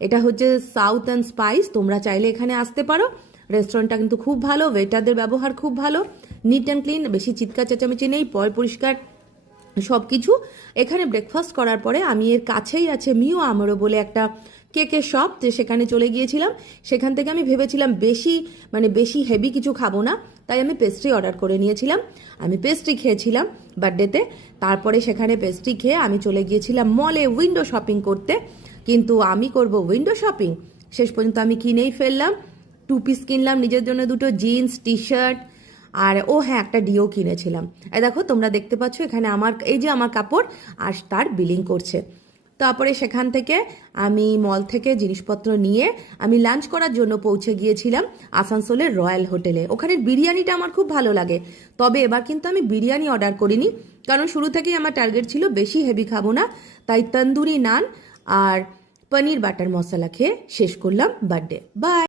এটা হচ্ছে south and spice, তোমরা চাইলে এখানে আসতে পারো। রেস্টুরেন্টটা কিন্তু খুব ভালো, ওয়েটারদের ব্যবহার খুব ভালো, নিট অ্যান্ড ক্লিন, বেশি চিৎকার চেঁচামেচি নেই, পরিষ্কার সব কিছু। এখানে ব্রেকফাস্ট করার পরে আমি এর কাছেই আছে মিও আমরো বলে একটা কেকের শপ, তো সেখানে চলে গিয়েছিলাম। সেখান থেকে আমি ভেবেছিলাম বেশি হেভি কিছু খাবো না, তাই আমি পেস্ট্রি অর্ডার করে নিয়েছিলাম। আমি পেস্ট্রি খেয়েছিলাম বার্থডেতে। তারপরে সেখানে পেস্ট্রি খেয়ে আমি চলে গিয়েছিলাম মলে উইন্ডো শপিং করতে। কিন্তু আমি করব উইন্ডো শপিং, শেষ পর্যন্ত আমি কিনেই ফেললাম। 2 পিস কিনলাম, নিজের জন্য 2টো জিন্স টি শার্ট, আর হ্যাঁ একটা ডিও কিনেছিলাম। দেখো তোমরা দেখতে পাচ্ছ এখানে এই যে আমার কাপড়, আর তার বিলিং করছে। তারপরে সেখান থেকে আমি মল থেকে জিনিসপত্র নিয়ে আমি লাঞ্চ করার জন্য পৌঁছে গিয়েছিলাম আসানসোলের রয়্যাল হোটেলে। ওখানের বিরিয়ানিটা আমার খুব ভালো লাগে, তবে এবার কিন্তু আমি বিরিয়ানি অর্ডার করিনি, কারণ শুরু থেকেই আমার টার্গেট ছিল বেশি হেভি খাবো না। তাই তন্দুরি নান আর পনির বাটার মশলা খেয়ে শেষ করলাম বার্থডে। বাই।